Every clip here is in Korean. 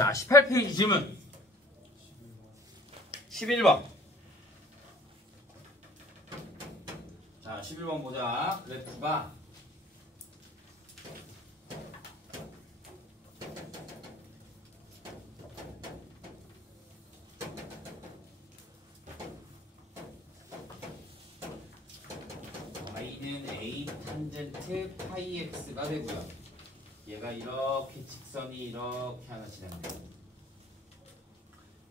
자, 18페이지 질문. 11번. 자, 11번 보자. 그래프가 y는 a 탄젠트 파이 x가 되고요. 얘가 이렇게 직선이 이렇게 하나 지납니다.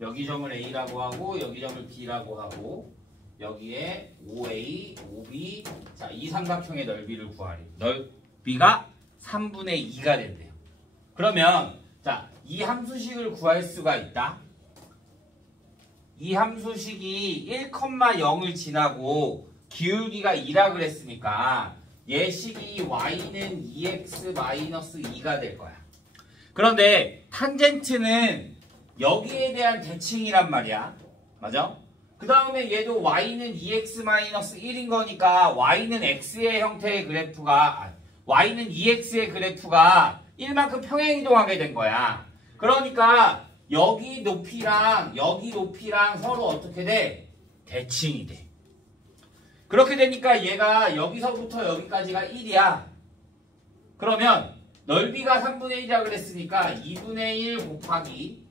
여기 점을 a라고 하고 여기 점을 b라고 하고 여기에 OA, OB, 자, 이 삼각형의 넓이를 구하래요. 넓이가 3분의 2가 된대요. 그러면 자, 이 함수식을 구할 수가 있다. 이 함수식이 1,0을 지나고 기울기가 2라 그랬으니까 얘 식이 y는 2x-2가 될 거야. 그런데 탄젠트는 여기에 대한 대칭이란 말이야. 맞아? 그 다음에 얘도 y는 2x-1인 거니까 y는 x의 형태의 그래프가 y는 2x의 그래프가 1만큼 평행이동하게 된 거야. 그러니까 여기 높이랑 여기 높이랑 서로 어떻게 돼? 대칭이 돼. 그렇게 되니까 얘가 여기서부터 여기까지가 1이야. 그러면 넓이가 3분의 1이라고 그랬으니까 2분의 1 곱하기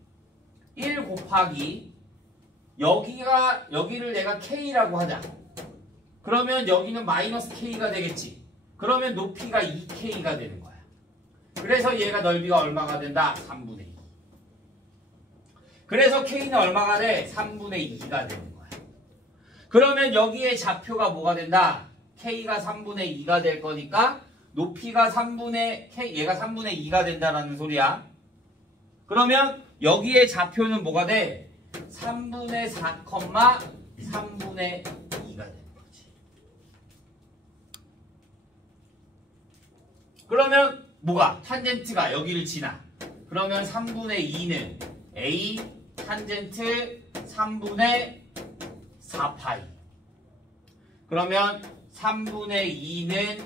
1 곱하기 여기를 내가 K라고 하자. 그러면 여기는 마이너스 K가 되겠지. 그러면 높이가 2K가 되는 거야. 그래서 얘가 넓이가 얼마가 된다? 3분의 2. 그래서 K는 얼마가 돼? 3분의 2가 되는 거야. 그러면 여기에 좌표가 뭐가 된다? K가 3분의 2가 될 거니까 높이가 얘가 3분의 2가 된다라는 소리야. 그러면 여기에 좌표는 뭐가 돼? 3분의 4, 3분의 2가 되는 거지. 그러면 뭐가? 탄젠트가 여기를 지나. 그러면 3분의 2는 A 탄젠트 3분의 4파이. 그러면 3분의 2는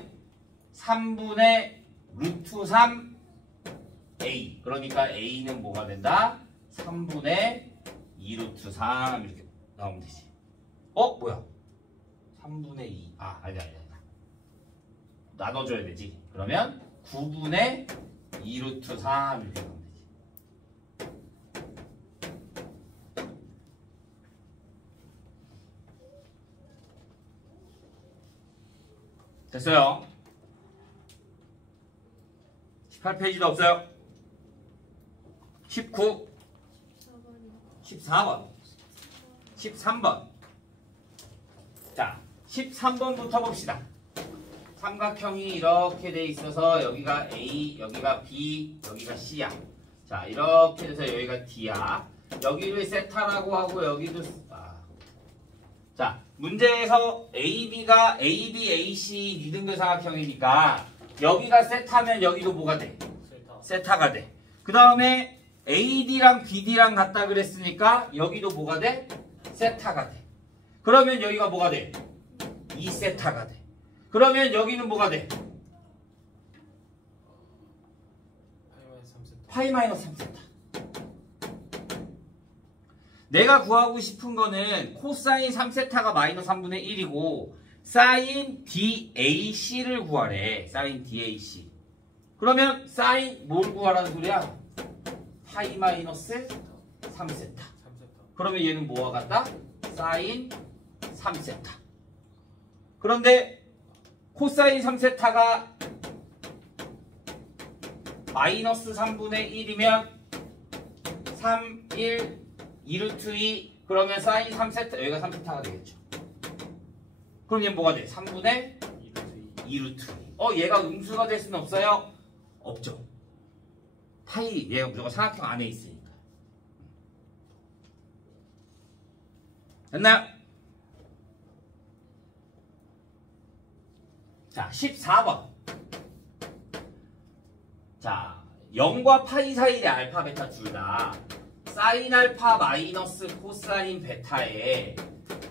3분의 루트 3 A. 그러니까 A는 뭐가 된다? 3분의 2 루트 3 이렇게 나오면 되지. 뭐야? 3분의 2. 아니야. 나눠줘야 되지. 그러면 9분의 2 루트 3 이렇게 나오면 되지. 됐어요. 18페이지도 없어요. 19, 14번, 13번. 자, 13번부터 봅시다. 삼각형이 이렇게 돼 있어서 여기가 A, 여기가 B, 여기가 C야. 자, 이렇게 돼서 여기가 D야. 여기를 세타라고 하고 여기도 자, 문제에서 AB가 AB, AC 니등변 삼각형이니까 여기가 세타면 여기도 뭐가 돼? 세타가 돼. 그 다음에 AD랑 BD랑 같다 그랬으니까 여기도 뭐가 돼? 세타가 돼. 그러면 여기가 뭐가 돼? 2세타가 돼. 그러면 여기는 뭐가 돼? 파이 마이너스 3세타. 내가 구하고 싶은 거는 코사인 3세타가 마이너스 3분의 1이고 사인 DAC를 구하래. 사인 DAC. 그러면 사인 뭘 구하라는 소리야? 파이 마이너스 3세타. 그러면 얘는 뭐와 같다? 사인 3세타. 그런데 코사인 3세타가 마이너스 3분의 1이면 3, 1, 2루트 2 그러면 사인 3세타 여기가 3세타가 되겠죠. 그럼 얘는 뭐가 돼? 3분의 2루트 2. 얘가 음수가 될 수는 없어요? 없죠. 파이 얘가 무조건 삼각형 안에 있으니까. 됐나요? 자, 14번. 자, 0과 파이 사이의 알파, 베타 둘 다 사인 알파 마이너스 코사인 베타에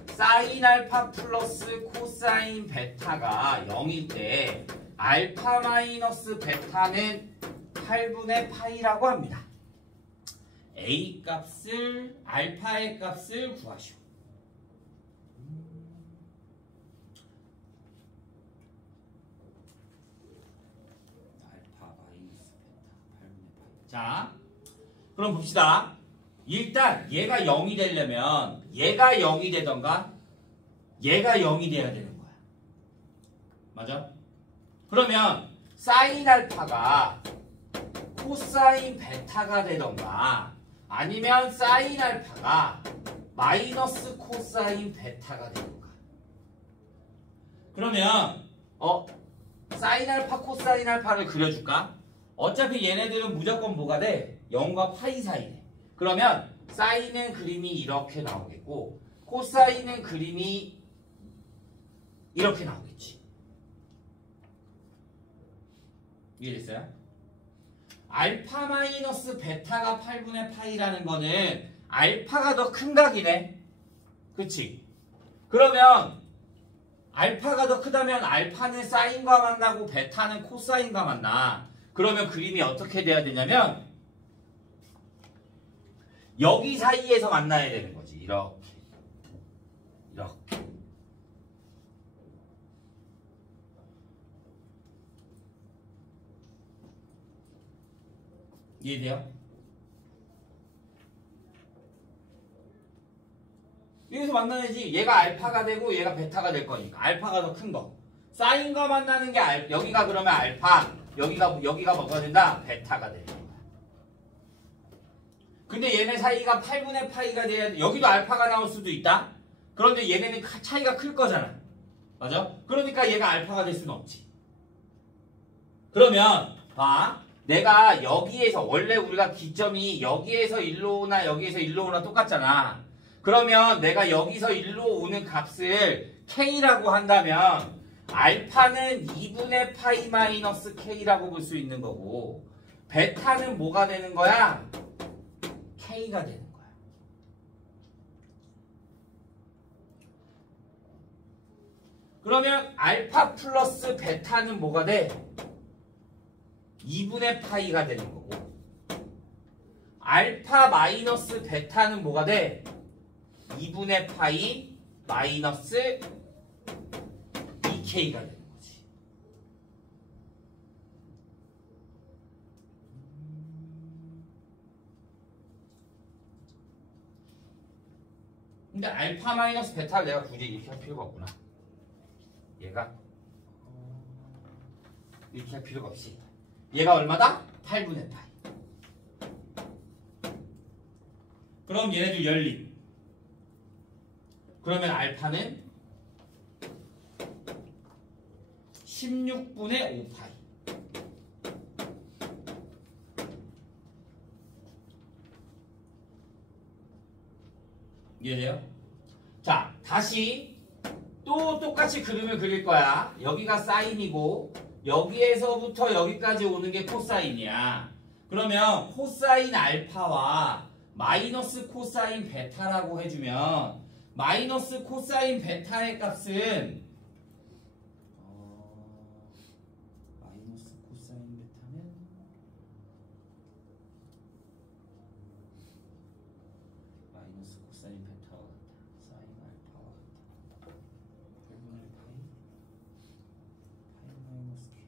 사인 알파 플러스 코사인 베타가 0일 때 알파 마이너스 베타는 8분의 파이라고 합니다. A 값을 알파의 값을 구하시오. 알파 마이너스 베타 8분의 파이. 자, 그럼 봅시다. 일단 얘가 0이 되려면 얘가 0이 되던가 얘가 0이 돼야 되는 거야. 맞아? 그러면 사인 알파가 코사인 베타가 되던가 아니면 사인 알파가 마이너스 코사인 베타가 되던가. 그러면 사인 알파 코사인 알파를 그려줄까? 어차피 얘네들은 무조건 뭐가 돼? 0과 파이 사이네. 그러면 사인은 그림이 이렇게 나오겠고 코사인은 그림이 이렇게 나오겠지. 이해됐어요? 알파 마이너스 베타가 8분의 파이라는 거는 알파가 더 큰 각이네. 그치? 그러면 알파가 더 크다면 알파는 사인과 만나고 베타는 코사인과 만나. 그러면 그림이 어떻게 돼야 되냐면 여기 사이에서 만나야 되는 거지. 이렇게. 이렇게. 이해돼요? 여기서 만나야지. 얘가 알파가 되고 얘가 베타가 될 거니까. 알파가 더 큰 거. 사인과 만나는 게 여기가 그러면 알파, 여기가 뭐가 된다? 베타가 되는 거야. 근데 얘네 사이가 8분의 파이가 돼야 돼. 여기도 알파가 나올 수도 있다. 그런데 얘네는 차이가 클 거잖아. 맞아? 그러니까 얘가 알파가 될 수는 없지. 그러면 봐. 내가 여기에서 원래 우리가 기점이 여기에서 1로 오나 여기에서 1로 오나 똑같잖아. 그러면 내가 여기서 1로 오는 값을 K라고 한다면 알파는 2분의 파이 마이너스 K라고 볼 수 있는 거고 베타는 뭐가 되는 거야? K가 되는 거야. 그러면 알파 플러스 베타는 뭐가 돼? 2분의 파이가 되는 거고 알파 마이너스 베타는 뭐가 돼? 2분의 파이 마이너스 2K가 되는 거지. 근데 알파 마이너스 베타를 내가 굳이 이렇게 할 필요가 없구나. 얘가 이렇게 할 필요가 없이 얘가 얼마다? 8분의 파이. 그럼 얘네들 열림. 그러면 알파는 16분의 5파이. 이해돼요? 자, 다시 또 똑같이 그림을 그릴 거야. 여기가 사인이고 여기에서부터 여기까지 오는 게 코사인이야. 그러면 코사인 알파와 마이너스 코사인 베타라고 해주면 마이너스 코사인 베타의 값은 마이너스 코사인 베타는 마이너스 코사인 베타와 같다. 사인 알파와 같다. 8분의 파이 마이너스 K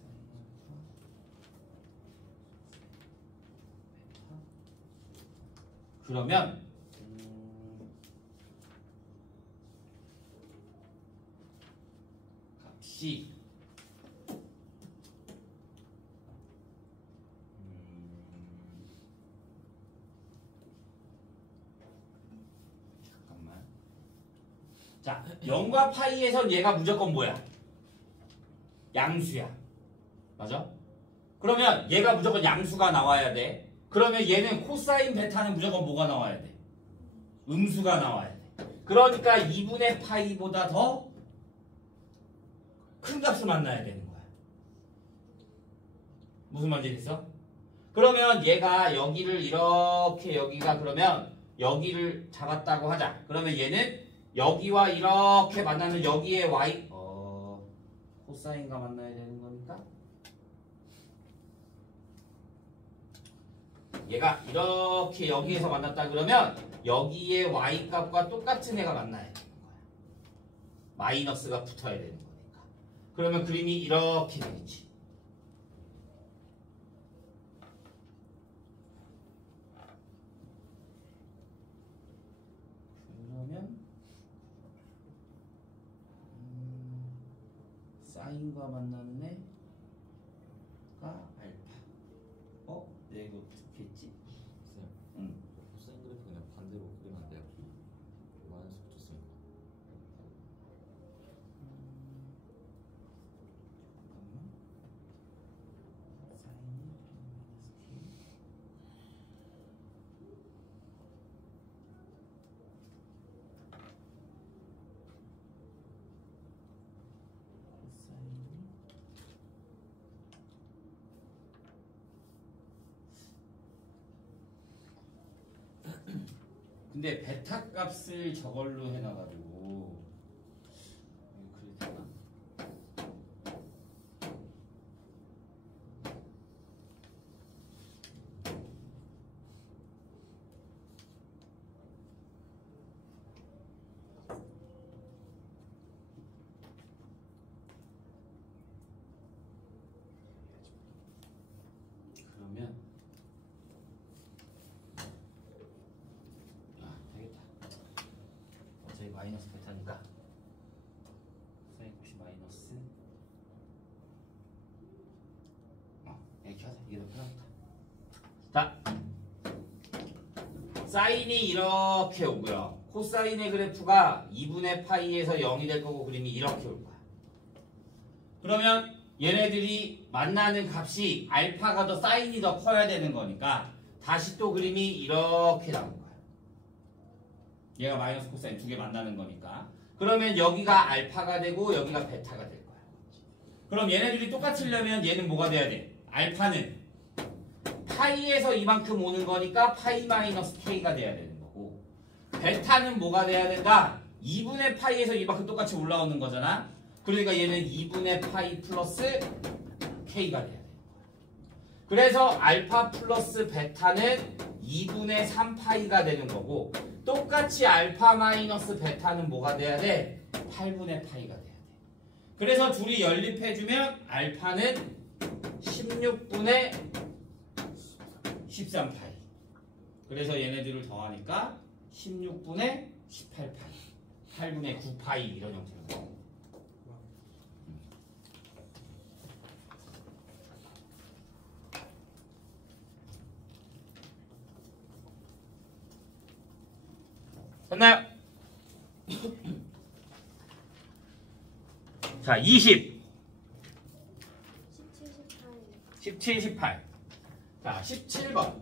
사인 알파 베타. 그러면 값이 잠깐만. 자, 0과 파이에선 얘가 무조건 뭐야? 양수야. 맞아? 그러면 얘가 무조건 양수가 나와야 돼. 그러면 얘는 코사인 베타는 무조건 뭐가 나와야 돼? 음수가 나와야 돼. 그러니까 2분의 파이보다 더 큰 값을 만나야 되는 거야. 무슨 말인지 됐어? 그러면 얘가 여기를 이렇게 여기가 그러면 여기를 잡았다고 하자. 그러면 얘는 여기와 이렇게 만나면 여기에 y 코사인과 만나야 되는 거니까 얘가 이렇게 여기에서 만났다 그러면 여기에 y 값과 똑같은 애가 만나야 되는 거야. 마이너스가 붙어야 되는 거니까. 그러면 그림이 이렇게 되겠지. 그러면 사인과 만나는 애가 알파. 네, 이거 좋겠지? 응. 코사인 그래프 그냥 반대로 그리면 안 돼요? 마이너스 붙였으니까. 잠깐만. 사인이 근데 베타 값을 저걸로 해놔가지고 이거 그래도 되나? 그러면 어차피 마이너스 베타니까 사인 값이 마이너스 이렇게 하자. 이게 더 편하겠다. 자, 사인이 이렇게 오고요. 코사인의 그래프가 2분의 파이에서 0이 될 거고 그림이 이렇게 올 거야. 그러면 얘네들이 만나는 값이 알파가 더 사인이 더 커야 되는 거니까 다시 또 그림이 이렇게 나온 거야. 얘가 마이너스 코사인 두 개 만나는 거니까. 그러면 여기가 알파가 되고 여기가 베타가 될 거야. 그럼 얘네들이 똑같으려면 얘는 뭐가 돼야 돼? 알파는 파이에서 이만큼 오는 거니까 파이 마이너스 k가 돼야 되는 거고, 베타는 뭐가 돼야 된다? 2분의 파이에서 이만큼 똑같이 올라오는 거잖아. 그러니까 얘는 2분의 파이 플러스 k가 돼야 돼. 그래서 알파 플러스 베타는 2분의 3파이가 되는 거고, 똑같이 알파 마이너스 베타는 뭐가 돼야 돼? 8분의 파이가 돼야 돼. 그래서 둘이 연립해주면 알파는 16분의 13파이. 그래서 얘네들을 더하니까 16분의 18파이. 8분의 9파이 이런 형태로 나와요. 됐나요? 자, 20 17, 18 자, 17번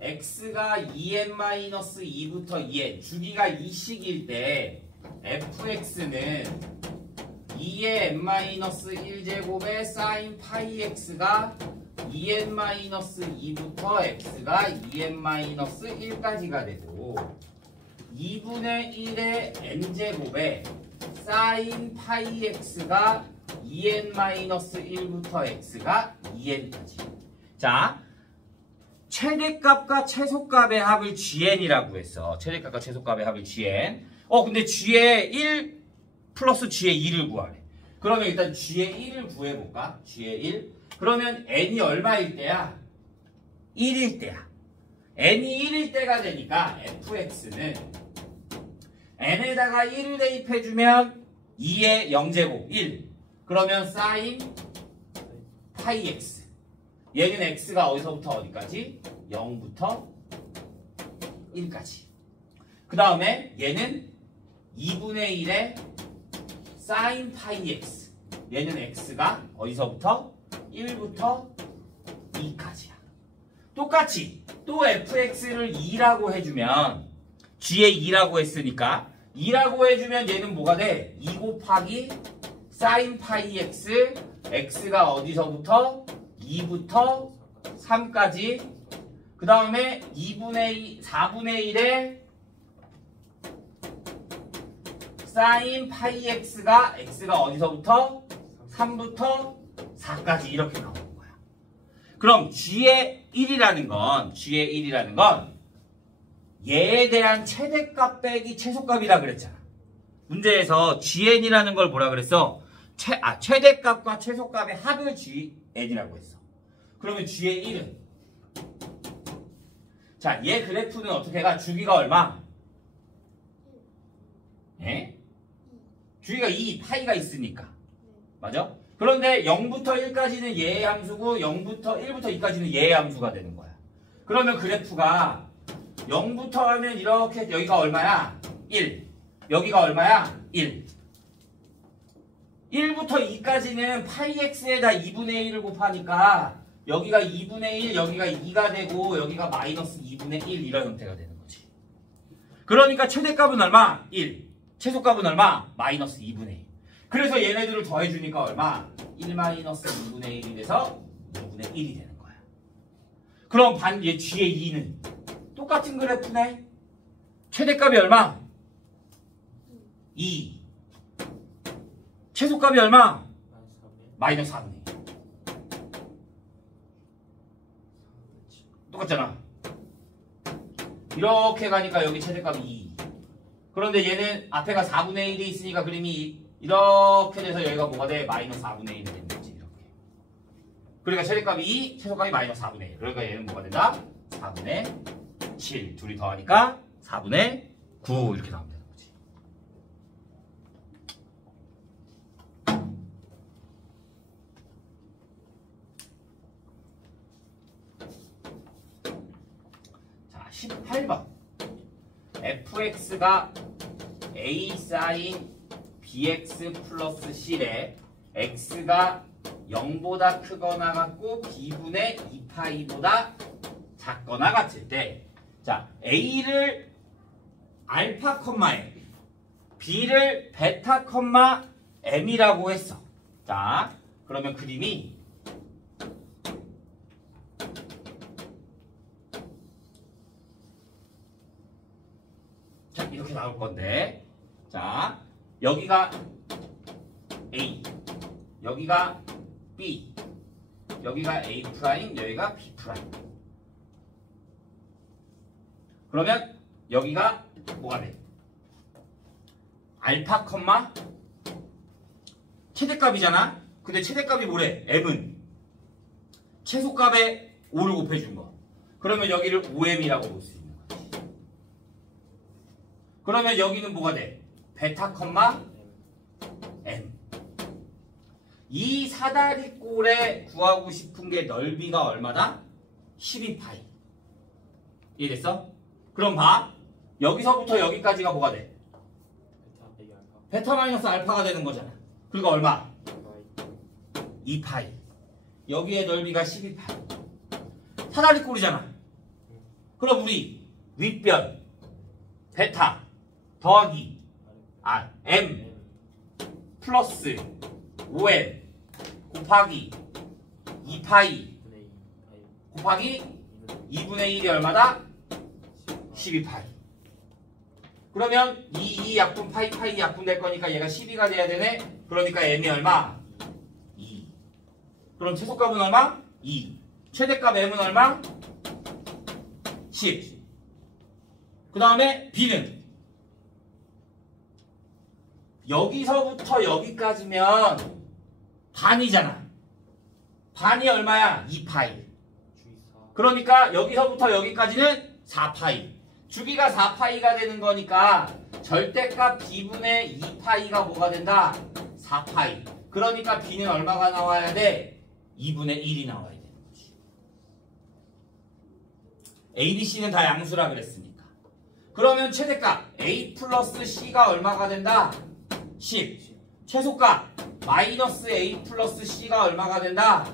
x가 2n-2부터 2n 주기가 2식일 때 fx는 2의 n-1제곱의 sin 파이 x가 2n-2부터 x가 2n-1까지가 되고 2분의 1의 n제곱에 sin 파이 x가 2n-1부터 x가 2n까지. 자, 최대값과 최소값의 합을 GN이라고 했어. 최대값과 최소값의 합을 GN. 근데 G의 1 플러스 G의 2를 구하래. 그러면 일단 G의 1을 구해볼까? G의 1. 그러면 n이 얼마일 때야? 1일 때야. n이 1일 때가 되니까 fx는 n에다가 1을 대입해주면 2의 0제곱 1. 그러면 sin 파이 x. 얘는 x가 어디서부터 어디까지? 0부터 1까지. 그 다음에 얘는 2분의 1의 sin 파이 x. 얘는 x가 어디서부터? 1부터 2까지야. 똑같이 또 fx를 2라고 해주면 g에 2라고 했으니까 2라고 해주면 얘는 뭐가 돼? 2 곱하기 sin 파이 x x가 어디서부터? 2부터 3까지. 그 다음에 4분의 1에 sin 파이 x가 어디서부터? 3부터 4까지 이렇게 나오는 거야. 그럼 g의 1이라는 건 G의 1이라는 건 얘에 대한 최대값 빼기 최소값이라 그랬잖아. 문제에서 GN이라는 걸 뭐라 그랬어? 최대값과 최소값의 합을 GN이라고 했어. 그러면 G의 1은 자, 얘 그래프는 어떻게 가? 주기가 얼마? 예? 주기가 2, 파이가 있으니까. 맞아? 그런데 0부터 1까지는 얘의 함수고 1부터 2까지는 얘의 함수가 되는 거야. 그러면 그래프가 0부터 하면 이렇게 여기가 얼마야? 1. 여기가 얼마야? 1. 1부터 2까지는 파이 x에다 2분의 1을 곱하니까 여기가 2분의 1, 여기가 2가 되고 여기가 마이너스 2분의 1 이런 형태가 되는 거지. 그러니까 최대값은 얼마? 1. 최소값은 얼마? 마이너스 2분의 1. 그래서 얘네들을 더해주니까 얼마? 1 마이너스 2분의 1이 돼서 2분의 1이 되는 거야. 그럼 얘 G의 2는 똑같은 그래프네. 최대값이 얼마? 2. 최소값이 얼마? 마이너스 4분의 1. 똑같잖아. 이렇게 가니까 여기 최대값이 2. 그런데 얘는 앞에가 4분의 1이 있으니까 그림이 이렇게 돼서 여기가 뭐가 돼? 마이너스 4분의 1이 되는 거지. 이렇게. 그러니까 최대값이 2, 최소값이 마이너스 4분의 1. 그러니까 얘는 뭐가 된다? 4분의 7. 둘이 더하니까 4분의 9 이렇게 나오면 되는 거지. 자, 18번. fx가 a sin bx 플러스 c에 x가 0보다 크거나 같고 b분의 2파이보다 작거나 같을 때, 자, a를 알파 컴마 m, b를 베타 컴마 m이라고 했어. 자, 그러면 그림이 자, 이렇게 나올 건데, 자, 여기가 A, 여기가 B, 여기가 A 프라임, 여기가 B 프라임. 그러면 여기가 뭐가 돼? 알파 컴마 최대값이잖아. 근데 최대값이 뭐래? M은 최소값에 5를 곱해준 거. 그러면 여기를 5M이라고 볼 수 있는 거지. 그러면 여기는 뭐가 돼? 베타 컴마 M. 이 사다리꼴에 구하고 싶은 게 넓이가 얼마다? 12파이. 이해됐어? 그럼 봐. 여기서부터 여기까지가 뭐가 돼? 베타 마이너스 알파가 되는 거잖아. 그러니까 얼마? 2파이. 여기에 넓이가 12파이. 사다리꼴이잖아. 그럼 우리 윗변 베타 더하기 m 플러스 5n 곱하기 2파이 곱하기 2분의 1이 얼마다? 12파이. 그러면 2 약분 파이 약분 될 거니까 얘가 12가 돼야 되네. 그러니까 m이 얼마? 2. 그럼 최소값은 얼마? 2. 최대값 m은 얼마? 10. 그 다음에 b는 여기서부터 여기까지면 반이잖아. 반이 얼마야? 2파이. 그러니까 여기서부터 여기까지는 4파이. 주기가 4파이가 되는 거니까 절대값 b분의 2파이가 뭐가 된다? 4파이. 그러니까 b는 얼마가 나와야 돼? 2분의 1이 나와야 되는 거지. A, B, C는 다 양수라 그랬으니까. 그러면 최대값 A 플러스 C가 얼마가 된다? 10. 최소값 마이너스 A 플러스 C가 얼마가 된다?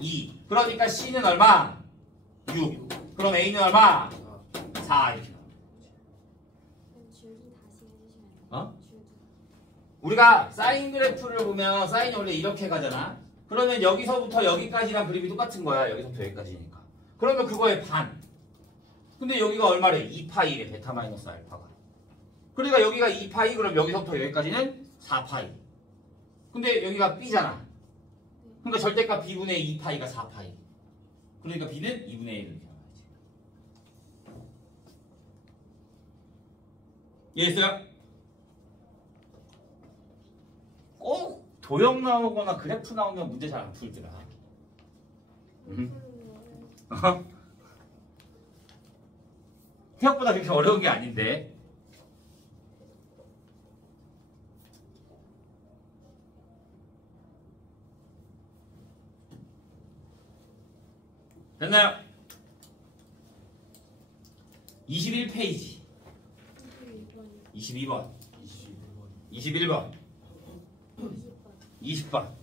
2. 그러니까 C는 얼마? 6. 그럼 A는 얼마? 4. 이렇게 나옵니다. 줄기 다시 해주시면 돼요. 어? 줄기. 우리가 사인 그래프를 보면 사인이 원래 이렇게 가잖아. 그러면 여기서부터 여기까지랑 그림이 똑같은 거야. 여기서부터 여기까지니까. 그러면 그거의 반. 근데 여기가 얼마래? 2파이래. 베타 마이너스 알파가. 그러니까 여기가 2파이. 그럼 여기서부터 여기까지는 4파이. 근데 여기가 B잖아. 그러니까 절대값 B분의 2파이가 4파이. 그러니까 b는 2분의 1 이렇게 나와야지. 이해했어요? 꼭 도형 나오거나 그래프 나오면 문제 잘 안 풀더라. 생각보다 그렇게 어려운 게 아닌데. 됐나요? 21페이지 22번 21번 20번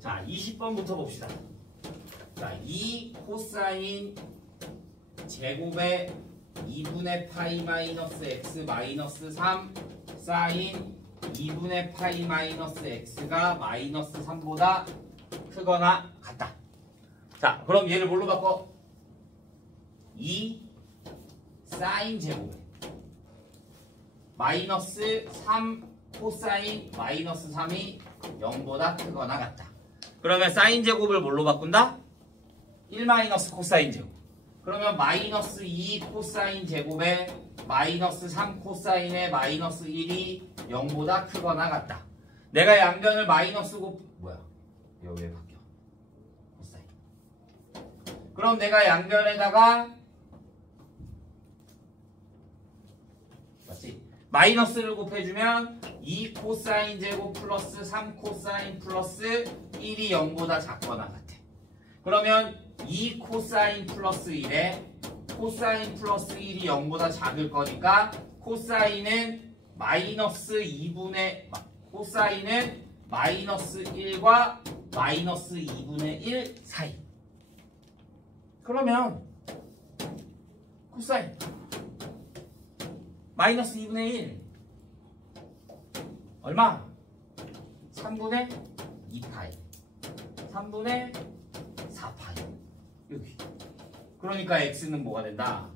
자 20번부터 봅시다. 자 2 코사인 제곱의 2분의 파이 마이너스 x 마이너스 3 사인 2분의 파이 마이너스 x가 마이너스 3보다 크거나 같다. 자, 그럼 얘를 뭘로 바꿔? 2 사인 제곱에 마이너스 3 코사인 마이너스 3이 0보다 크거나 같다. 그러면 사인 제곱을 뭘로 바꾼다? 1 마이너스 코사인 제곱. 그러면 마이너스 2 코사인 제곱에 마이너스 3 코사인의 마이너스 1이 0보다 크거나 같다. 내가 양변을 마이너스 뭐야? 이거 왜 바뀌어? 코사인. 그럼 내가 양변에다가 맞지? 마이너스를 곱해주면 2 코사인 제곱 플러스 3 코사인 플러스 1이 0보다 작거나 같아. 그러면 2 코사인 플러스 1에 코사인 플러스 1이 0보다 작을 거니까 코사인은 마이너스 2분의 코사인은 마이너스 1과 마이너스 2분의 1 사이. 그러면 코사인 마이너스 2분의 1 얼마? 3분의 2파이 3분의 4파이 여기. 그러니까 x는 뭐가 된다?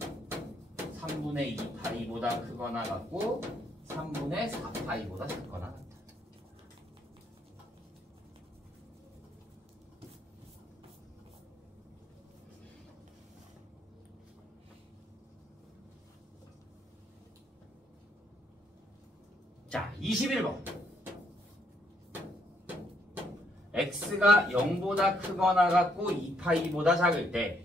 3분의 2파이보다 크거나 같고 3분의 4파이보다 작거나 같다. 자, 21번. x가 0보다 크거나 같고 2파이보다 작을 때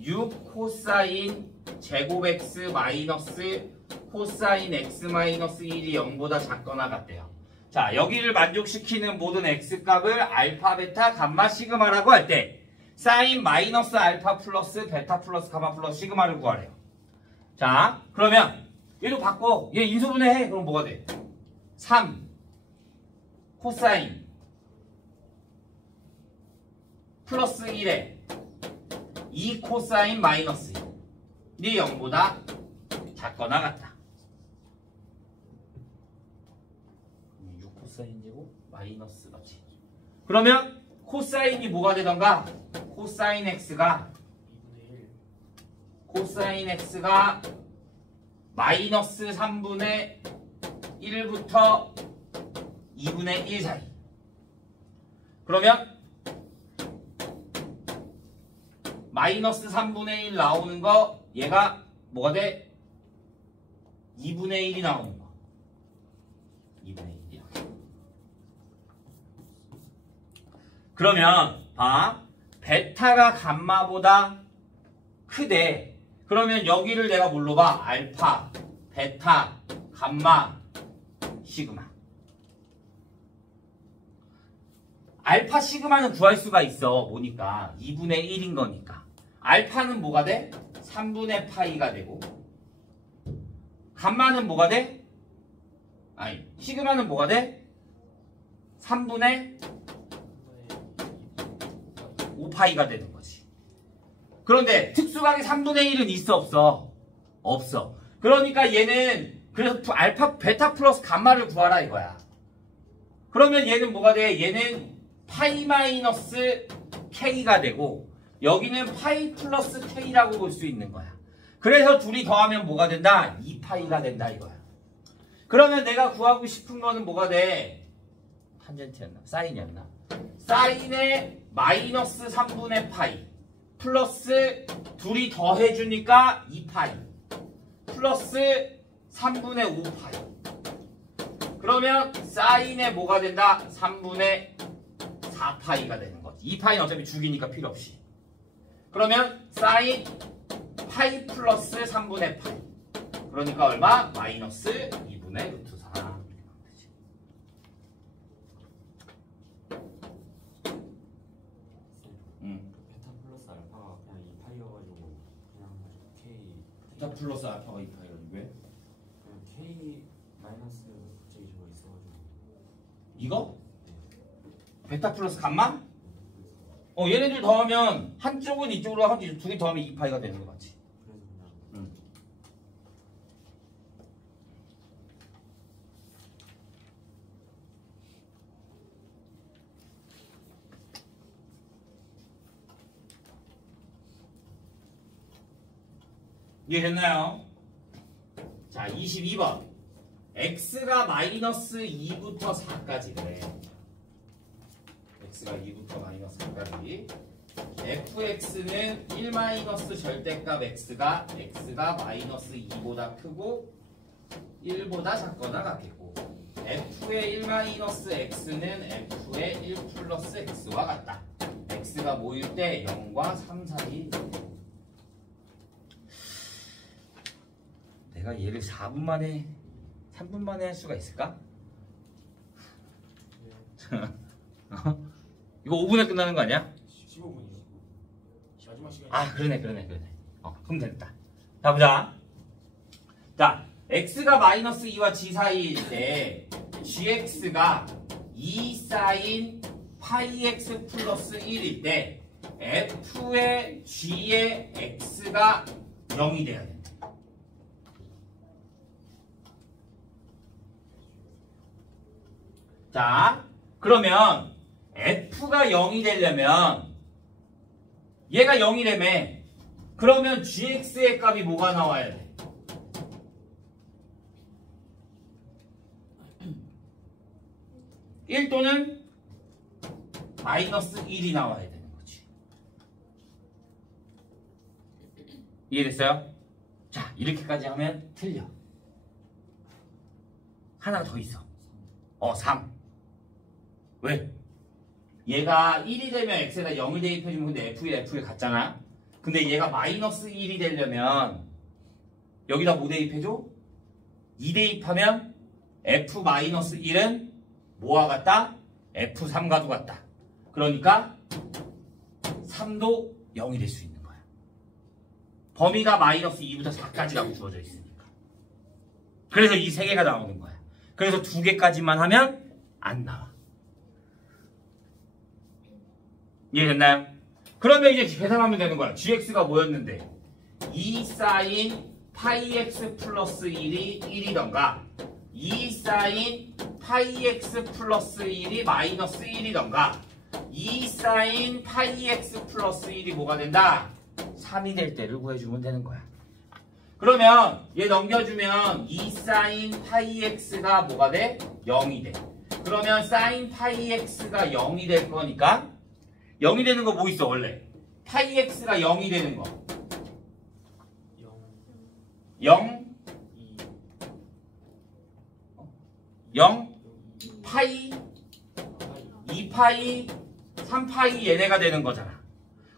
6 코사인 제곱 x 마이너스 코사인 x 마이너스 1이 0보다 작거나 같대요. 자, 여기를 만족시키는 모든 x 값을 알파, 베타, 감마, 시그마라고 할 때 사인 마이너스 알파 플러스 베타 플러스 가마 플러스 시그마를 구하래요. 자, 그러면 얘도 바꿔. 얘 인수분해해. 그럼 뭐가 돼? 3 코사인 플러스 1에 2 코사인 마이너스 1이 0보다 작거나 같다. 6 코사인 제곱 마이너스 맞지? 그러면 코사인이 뭐가 되던가? 코사인 x가 마이너스 3분의 1부터 2분의 1 사이. 그러면 마이너스 3분의 1 나오는 거 얘가 뭐가 돼? 2분의 1이 나오는 거. 2분의 1이야. 그러면 봐. 베타가 감마보다 크대. 그러면 여기를 내가 뭘로 봐? 알파, 베타, 감마, 시그마. 알파, 시그마는 구할 수가 있어. 뭐니까? 2분의 1인 거니까. 알파는 뭐가 돼? 3분의 파이가 되고 감마는 뭐가 돼? 아니, 시그마는 뭐가 돼? 3분의 5파이가 되는 거지. 그런데 특수각이 3분의 1은 있어 없어? 없어. 그러니까 얘는 그래서 알파, 베타 플러스 감마를 구하라 이거야. 그러면 얘는 뭐가 돼? 얘는 파이 마이너스 k가 되고 여기는 파이 플러스 k라고 볼 수 있는 거야. 그래서 둘이 더하면 뭐가 된다? 2파이가 된다 이거야. 그러면 내가 구하고 싶은 거는 뭐가 돼? 탄젠트였나? 사인이었나? 사인의 마이너스 3분의 파이 플러스 둘이 더해주니까 2파이 플러스 3분의 5파이. 그러면 사인의 뭐가 된다? 3분의 4파이가 되는 거지. 2파이는 어차피 죽이니까 필요 없이. 그러면 사인 파이 플러스 3분의 파이. 그러니까 얼마? 마이너스 2분의 루트 4. 베타 플러스 알파가 그냥 2파이여가지고 그냥 K 베타 플러스 알파가 2파이라니 왜? 그냥 K 마이너스 갑자기 저거 있어가지고 이거? 베타 플러스 값만? 얘네들 더하면 한쪽은 이쪽으로 한쪽 두 개 더하면 2파이가 되는 거 맞지? 그래서 그냥 이해됐나요? 자, 22번. x가 마이너스 2부터 4까지래. x가 2부터 마이너스 4까지. fx는 1 마이너스 절대값 x가 마이너스 2보다 크고 1보다 작거나 같겠고 f의 1 마이너스 x는 f의 1 플러스 x와 같다. x가 모일 때 0과 3 사이. 내가 얘를 4분 만에 3분 만에 할 수가 있을까? 이거 5분에 끝나는 거 아니야? 15분이요. 마지막 시간. 아 그러네. 그럼 됐다. 자 보자. 자 x가 마이너스 2와 g 사이일 때 gx가 2 사인 파이 x 플러스 1일 때 f의 g의 x가 0이 돼야 된다. 자 그러면 f가 0이 되려면 얘가 0이라며. 그러면 gx의 값이 뭐가 나와야 돼? 1 또는 마이너스 1이 나와야 되는 거지. 이해됐어요? 자 이렇게까지 하면 틀려. 하나가 더 있어. 3. 왜? 얘가 1이 되면 x가 0을 대입해주면 근데 f에 같잖아. 근데 얘가 마이너스 1이 되려면 여기다 뭐 대입해줘? 2 대입하면 f 마이너스 1은 뭐와 같다? f3과도 같다. 그러니까 3도 0이 될 수 있는 거야. 범위가 마이너스 2부터 4까지라고 주어져 있으니까. 그래서 이 세 개가 나오는 거야. 그래서 두 개까지만 하면 안 나와. 이해됐나요? 그러면 이제 계산하면 되는 거야. gx가 뭐였는데 2 사인 파이 x 플러스 1이 1이던가 2 사인 파이 x 플러스 1이 마이너스 1이던가 2 사인 파이 x 플러스 1이 뭐가 된다? 3이 될 때를 구해주면 되는 거야. 그러면 얘 넘겨주면 2 사인 파이 x가 뭐가 돼? 0이 돼. 그러면 사인 파이 x가 0이 될 거니까 0이 되는 거 뭐 있어 원래? 파이 x가 0이 되는 거 0 0 파이 2파이 3파이 얘네가 되는 거잖아.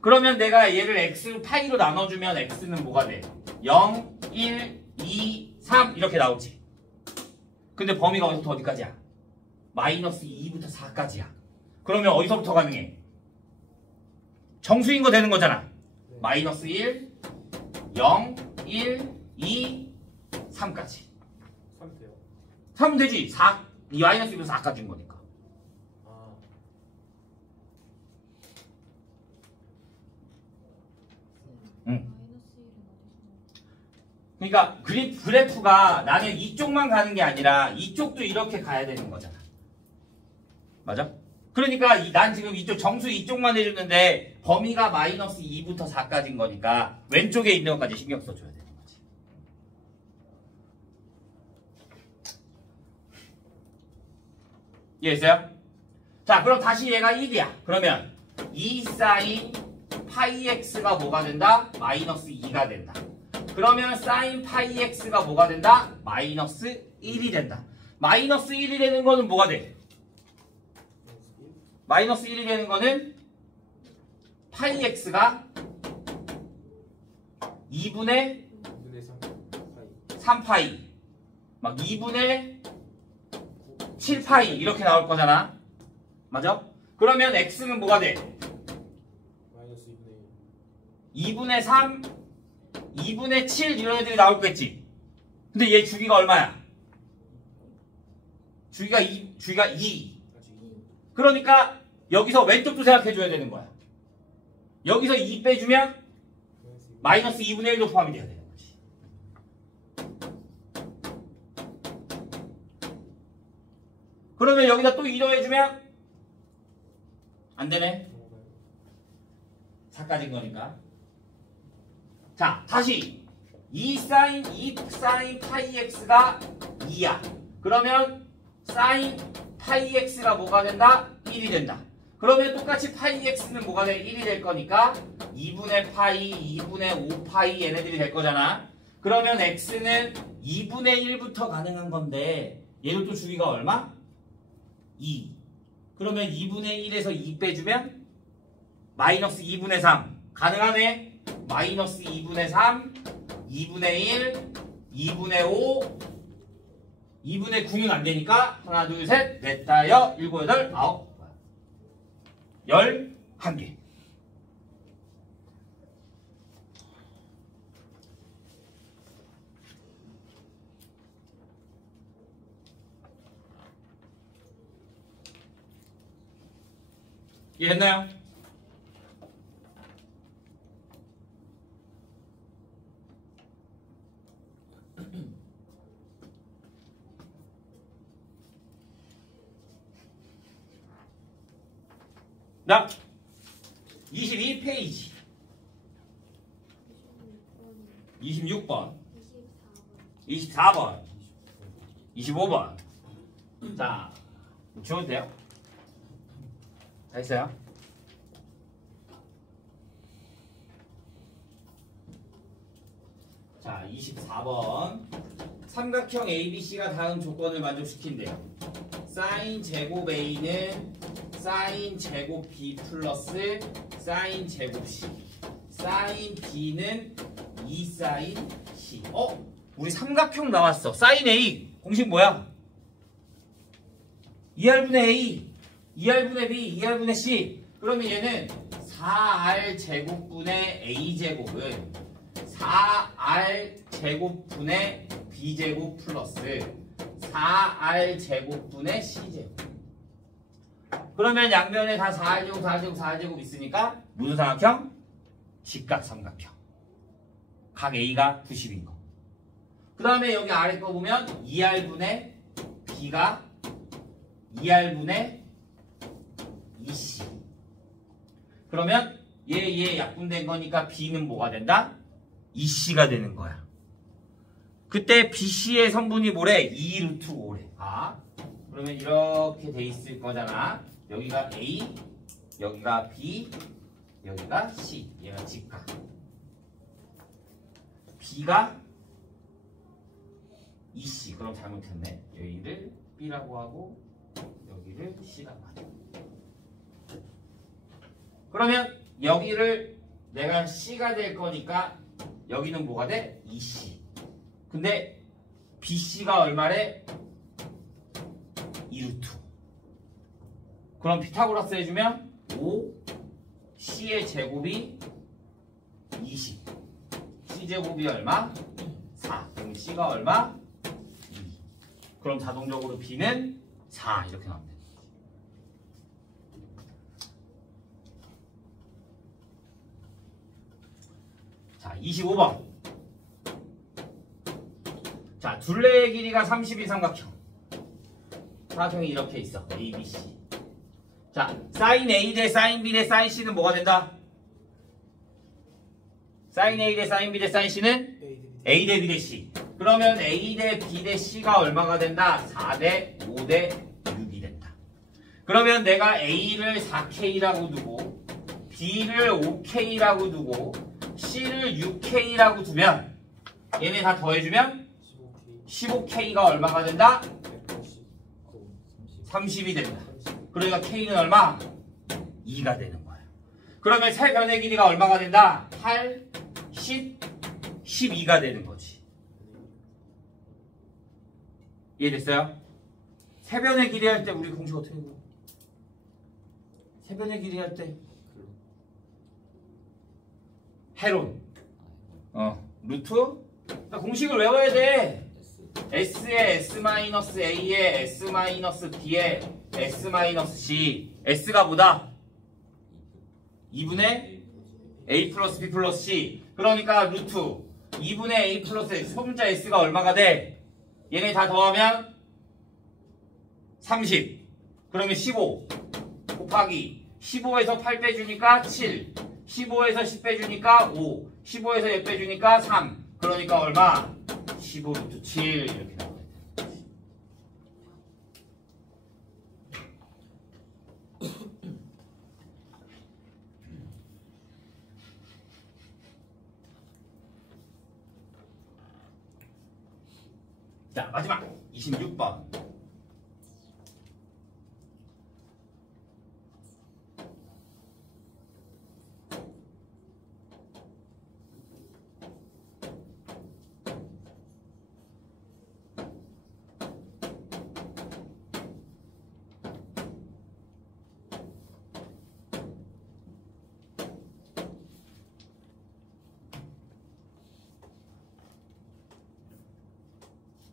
그러면 내가 얘를 x 파이로 나눠주면 x는 뭐가 돼? 0, 1, 2, 3 이렇게 나오지. 근데 범위가 어디서부터 어디까지야? 마이너스 2부터 4까지야. 그러면 어디서부터 가능해? 정수인 거 되는 거잖아. 마이너스 1, 0, 1, 2, 3까지. 3 돼요. 3 되지. 4. 이 마이너스 2부터 4까지인 거니까. 아. 응. 그러니까 그래프가 나는 이쪽만 가는 게 아니라 이쪽도 이렇게 가야 되는 거잖아. 맞아? 그러니까 난 지금 이쪽 정수 이쪽만 해줬는데 범위가 마이너스 2부터 4까지인 거니까 왼쪽에 있는 것까지 신경 써줘야 되는 거지. 이해했어요? 자, 그럼 다시 얘가 1이야. 그러면 2 사인 파이 x가 뭐가 된다? 마이너스 2가 된다. 그러면 사인 파이 x가 뭐가 된다? 마이너스 1이 된다. 마이너스 1이 되는 거는 뭐가 돼? 마이너스 1이 되는 거는 파이 x가 2분의 3파이 막 2분의 7파이 이렇게 나올 거잖아. 맞아? 그러면 x는 뭐가 돼? 마이너스 2분의 2분의 3, 2분의 7 이런 애들이 나올겠지. 근데 얘 주기가 얼마야? 주기가 2. 그러니까 여기서 왼쪽도 생각해줘야 되는 거야. 여기서 2 빼주면 마이너스 2분의 1도 포함이 돼야 되는 거지. 그러면 여기다 또 2 더해주면 안 되네. 4까지인 거니까. 자, 다시 2 사인 파이 x가 2야. 그러면 사인 파이 x가 뭐가 된다? 1이 된다. 그러면 똑같이 파이 x는 뭐가 돼? 1이 될 거니까 2분의 파이, 2분의 5파이 얘네들이 될 거잖아. 그러면 x는 2분의 1부터 가능한 건데 얘도 또 주기가 얼마? 2. 그러면 2분의 1에서 2 빼주면 마이너스 2분의 3 가능하네. 마이너스 2분의 3, 2분의 1, 2분의 5, 2분의 9는 안 되니까 하나, 둘, 셋, 넷, 다, 여, 일곱, 여덟, 아홉, 11개. 이해했나요? 나 22페이지 26번 24번 25번 자 지워도 돼요? 다 했어요? 자 24번 삼각형 ABC가 다음 조건을 만족시킨대요. 사인 제곱 A는 사인 제곱 B 플러스 사인 제곱 C. 사인 B는 2 사인 C. 우리 삼각형 나왔어. 사인 A 공식 뭐야? 2R분의 A, 2R분의 B, 2R분의 C. 그러면 얘는 4R 제곱분의 A 제곱은 4R 제곱분의 B 제곱 플러스 4R 제곱분의 C 제곱. 그러면 양면에 다 4R제곱, 4R제곱, 4R제곱 있으니까 무슨 삼각형? 직각삼각형. 각 A가 90인 거. 그 다음에 여기 아래 거 보면 2R분의 B가 2R분의 2C. 그러면 얘 약분된 거니까 B는 뭐가 된다? 2C가 되는 거야. 그때 BC의 성분이 뭐래? 2루트 5래. 아, 그러면 이렇게 돼 있을 거잖아. 여기가 A, 여기가 B, 여기가 C. 얘가 직각. B가 2C. 그럼 잘못했네. 여기를 B라고 하고 여기를 C라고 하자. 그러면 여기를 내가 C가 될 거니까 여기는 뭐가 돼? 2C. 근데 BC가 얼마래? 2루트. 그럼 피타고라스 해주면 5, C의 제곱이 20. C 제곱이 얼마? 4. 그럼 C가 얼마? 2. 그럼 자동적으로 B는 4 이렇게 나오면 돼. 자, 25번. 자, 둘레의 길이가 30인 삼각형. 삼각형이 이렇게 있어. A, B, C. 자, 사인 A 대 사인 B 대 사인 C는 뭐가 된다? 사인 A 대 사인 B 대 사인 C는 A 대 B 대 C. 그러면 A 대 B 대 C가 얼마가 된다? 4 대 5 대 6이 된다. 그러면 내가 A를 4K라고 두고 B를 5K라고 두고 C를 6K라고 두면 얘네 다 더해주면 15K 15K가 얼마가 된다? 180 30이 된다. 30 그러니까 K는 얼마? 2가 되는 거야. 그러면 세 변의 길이가 얼마가 된다? 8, 10, 12가 되는 거지. 이해됐어요? 세 변의 길이 할 때 우리 공식 어떻게 해요? 세 변의 길이 할 때 해론 루트 그러니까 공식을 외워야 돼. S에 S-A에 S-B에 S-C S가 뭐다? 2분의 A 플러스 B 플러스 C 그러니까 루트 2분의 A 플러스 X 소문자 S가 얼마가 돼? 얘네 다 더하면 30 그러면 15 곱하기 15에서 8 빼주니까 7 15에서 10 빼주니까 5 15에서 10 빼주니까 3 그러니까 얼마? 15 루트 7 이렇게 나와요. 자 마지막 26번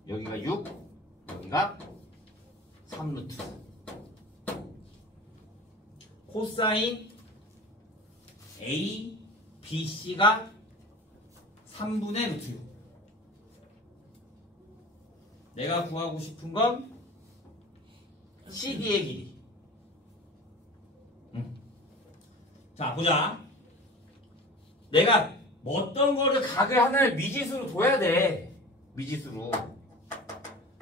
여기가 6 여기가 3루트 코사인 A, B, C가 3분의 루트 6 내가 구하고 싶은 건 CD의 길이 자 보자 내가 어떤 거를 각을 하나를 미지수로 둬야 돼 미지수로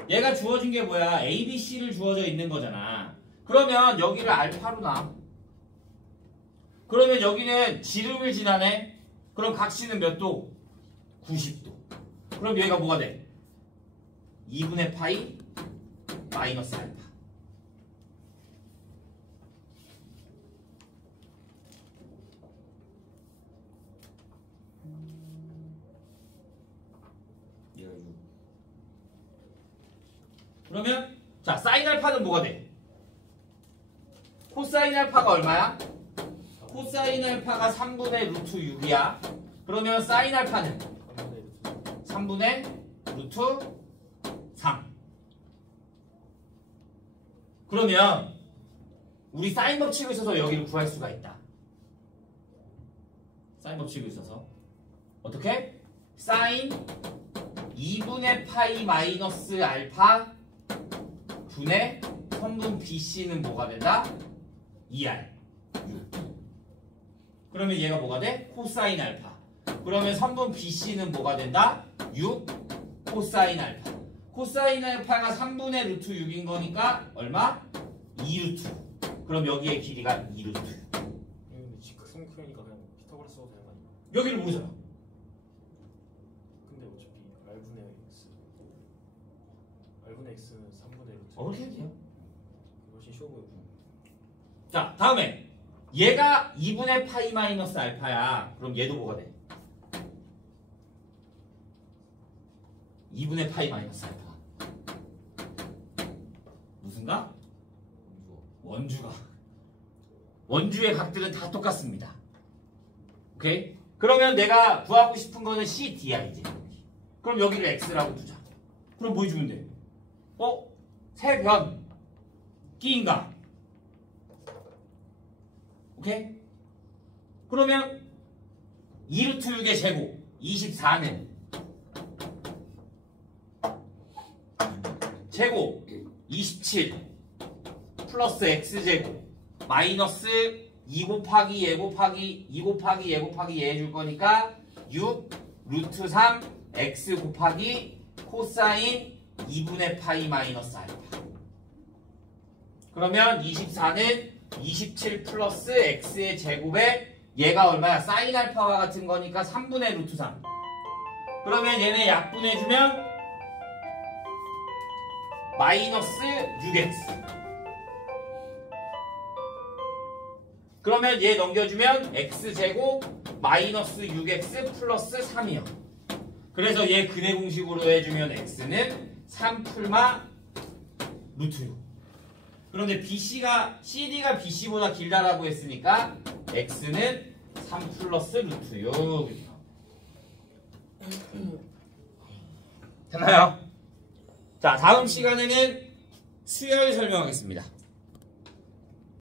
얘가 주어진 게 뭐야? A, B, C를 주어져 있는 거잖아. 그러면 여기를 알파로 놔. 그러면 여기는 지름을 지나네. 그럼 각시는 몇 도? 90도. 그럼 여기가 뭐가 돼? 2분의 파이 마이너스 알파. 얘가 6 그러면 자 사인 알파는 뭐가 돼? 코사인 알파가 얼마야? 코사인 알파가 3분의 루트 6이야. 그러면 사인 알파는 3분의 루트 3. 그러면 우리 사인 법칙을 써서 여기를 구할 수가 있다. 사인 법칙을 써서 어떻게? 사인 2분의 파이 마이너스 알파 분의 선분 BC는 뭐가 된다? 2R 6. 그러면 얘가 뭐가 돼? 코사인 알파. 그러면 선분 BC는 뭐가 된다? 6 코사인 알파. 코사인 알파가 3분의 루트 6인 거니까 얼마? 2루트. 그럼 여기의 길이가 2루트. 근데 직각삼 크니까 그냥 피타고라스 써도 되는 거 아니야? 여기를 모르잖아. 근데 어차피 R분의 X는 3분의 루트 어떻게 해야 돼요? 훨씬 쉬워 보여. 자 다음에 얘가 2분의 파이 마이너스 알파야. 그럼 얘도 뭐가 돼? 2분의 파이 마이너스 알파. 무슨가? 원주가. 원주의 각들은 다 똑같습니다. 오케이? 그러면 내가 구하고 싶은 거는 CD야 이제. 그럼 여기를 X라고 두자. 그럼 뭐 해주면 돼? 세 변 끼인가? 오케이? 그러면 2루트 6의 제곱 24는 제곱 27 플러스 x제곱 마이너스 2 곱하기 얘 곱하기 2 곱하기 얘 곱하기 얘 해줄 거니까 6 루트 3 x 곱하기 코사인 2분의 파이 마이너스 알파. 그러면 24는 27 플러스 x의 제곱에 얘가 얼마야? 사인 알파와 같은 거니까 3분의 루트 3. 그러면 얘네 약분해주면 마이너스 6x. 그러면 얘 넘겨주면 x제곱 마이너스 6x 플러스 3이요. 그래서 얘 근해 공식으로 해주면 x는 3풀마 루트 6. 그런데 CD가 BC보다 길다라고 했으니까 x는 3 플러스 루트 6. 됐나요? 자, 다음 시간에는 수열 설명하겠습니다.